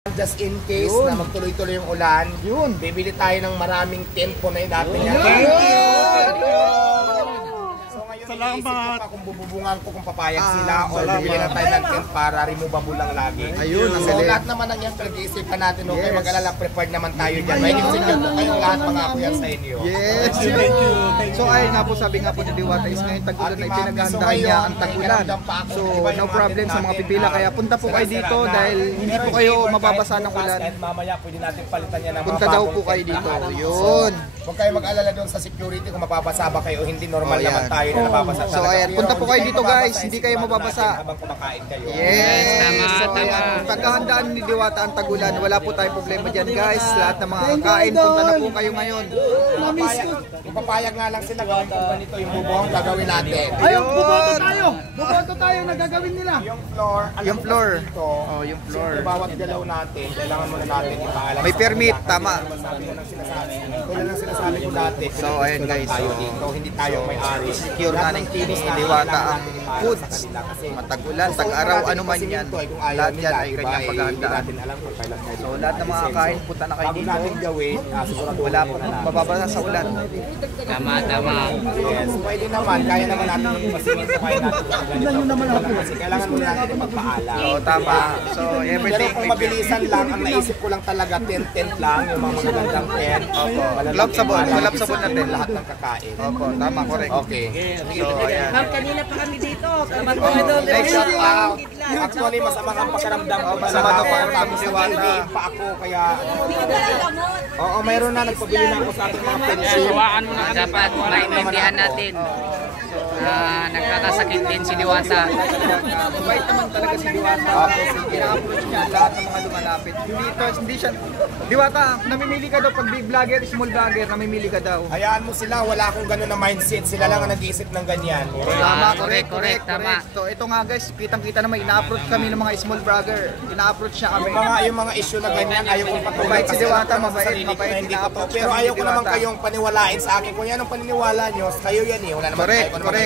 Just in case na magtuloy-tuloy yung ulan, bibili tayo ng maraming tent po na natin yan. So ngayon, iisip ko pa kung bububungan ko kung papayag sila o bibili na tayo ng tent para removable lang lagi. So lahat naman ng yan, pinag-iisipan natin, okay, mag-alala, prepared naman tayo dyan. May secure po kayong lahat mga kuya sa inyo. Yes! So ayun nga po, sabi nga po ni Diwata is ngayon tag-ulan ay pinaghandaan niya ang tag-ulan. So no problem sa mga pipila, kaya punta po kayo dito dahil hindi po kayo mababasa ng ulan. Mamaya pwede natin palitan yan ng mga punta daw po kayo dito. Yun. Huwag kayo mag-alala doon sa security kung mababasa ba kayo o hindi, normal naman tayo na nababasa. So ayan, punta po kayo dito guys, hindi kayo mababasa. Habang kumakain kayo. Yes! So ayan, pagkahandaan ni Diwata ang tag-ulan, wala po tayong problema dyan guys. Lahat ng mga kakain, punta na po kayo ngayon. Ipapayag nga lang sila gawin kung ganito yung bubong gagawin natin. Ayun, buboto tayo! Buboto tayo na gagawin nila. Yung floor, Oh, yung floor. bawat galaw natin, kailangan muna natin ipaalam. May permit, tama. Kailan lang sinasabi ko dati. So ayan guys, tayo dito, hindi tayo may-ari. secure na ng ni Diwata ang foods. Matag-ulan, tag-araw, ano man yan. Lahat yan ay kanyang paghahandaan. So lahat ng mga kain, punta na kayo dito. Wala po mababasa sa ulan. Tama, tama. Yes, pwede naman, kaya naman natin magpasingin sa kaya natin. Kasi kailangan muna natin magpaalam. So tama. So everything. Pero kung mabilisan lang, ang naisip ko lang talaga, tent lang, yung mga magagandang tent. Kulap sabon natin. Lahat ng kakain. Opo, tama, correct. Okay. So ayan. Kanina pa kami dito. Salamat po doon. Next shout out. Actually, masama kang pakiramdam ko. Masama daw pakiramdam ni Diwata. Pa ako, kaya... Oo, mayroon na. Nagpabili na ako sa ating mga pension. Hawaan mo na kami. Dapat maintindihan natin. Nagkakasakit din si Diwata. Mabait naman talaga si Diwata. Ina-approach niya lahat ng mga lumalapit. Hindi siya... Diwata, namimili ka daw pag big vlogger, small vlogger, namimili ka daw. Hayaan mo sila, wala akong gano'n na mindset. Sila lang ang nag-iisip ng ganyan. Tama, correct, tama. So ito nga guys, kitang-kita naman, ina-approach kami ng mga small vlogger. Ina-approach siya kami. Yung mga issue na ganyan, ayaw kong patuloy. Mabait si Diwata, mabait, ina-approach. Pero ayaw ko naman kayong paniwalain sa akin. Kung yan ang paniniwala nyo, kayo yan eh. Wala naman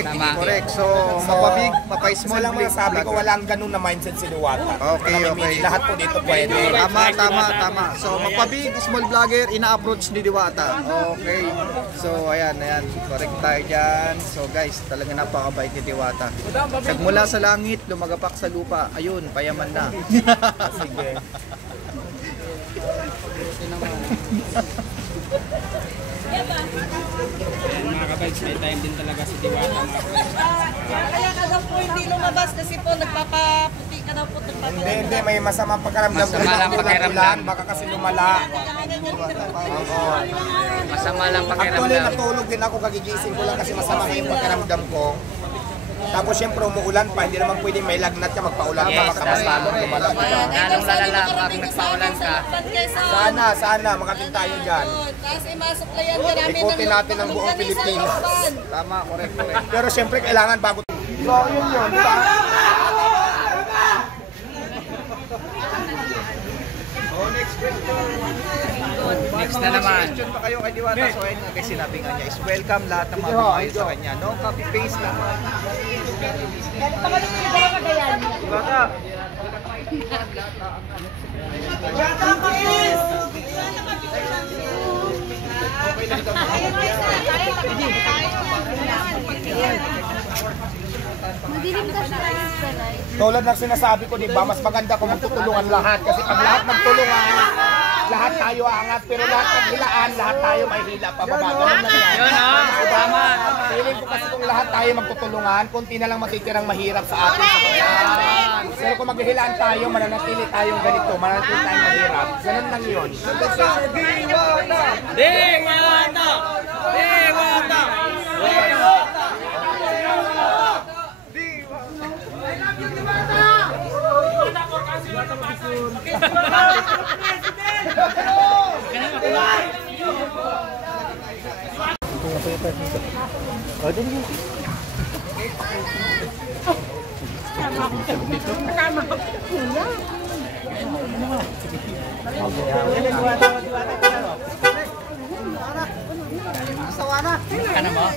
Correct. So, mapabig, mapay-small lang mga sabi ko, walang ganun na mindset si Diwata. Okay. Lahat po dito pwede. Tama. So, mapabig, small vlogger, ina-approach ni Diwata. Okay. So, ayan. Correct tayo dyan. So, guys, talaga napakabait ni Diwata. Nagmula sa langit, lumagapak sa lupa. Ayun, payaman na. Sige. Mga kabags, may time din talaga si Diwata. Kaya ka po hindi lumabas kasi po nagpapaputi ka daw po. Hindi, may masamang pakiramdam. Masama lang pakiramdam. Baka kasi lumala. Masama lang Actually, pakiramdam. natulog din ako, kagigising ko lang kasi masama yung pakiramdam ko. Tapos syempre umuulan pa, hindi naman pwede may lagnat ka, magpaulan pa, baka mas lalong lumala pa. Lalong lalala pag nagpaulan ka. Sana, makating tayo dyan. Kasi masuklayan ka namin. Ikutin natin ang buong Pilipinas. Tama, correct. Pero syempre kailangan bago. So, yun, di ba? Next na naman. Question pa kayo kay Diwata. So ayun nga guys, sinabi nga niya is welcome lahat ng mga bumayo sa kanya. No copy paste lang. Diwata. Okay lang daw. Madilim ka siya guys. Tulad ng sinasabi ko, di ba, mas maganda kung magtutulungan lahat. Kasi pag lahat magtulungan, lahat tayo aangat. Pero lahat maghilaan, lahat tayo may hila pa baba. Ganun lang yan. Yun, tama. Feeling ko kasi kung lahat tayo magtutulungan, kunti na lang matitirang mahirap sa atin. Pero kung maghilaan tayo, mananatili tayong ganito, mananatili tayong mahirap. Ganun lang yun. Diwata! Diwata! Ano mo?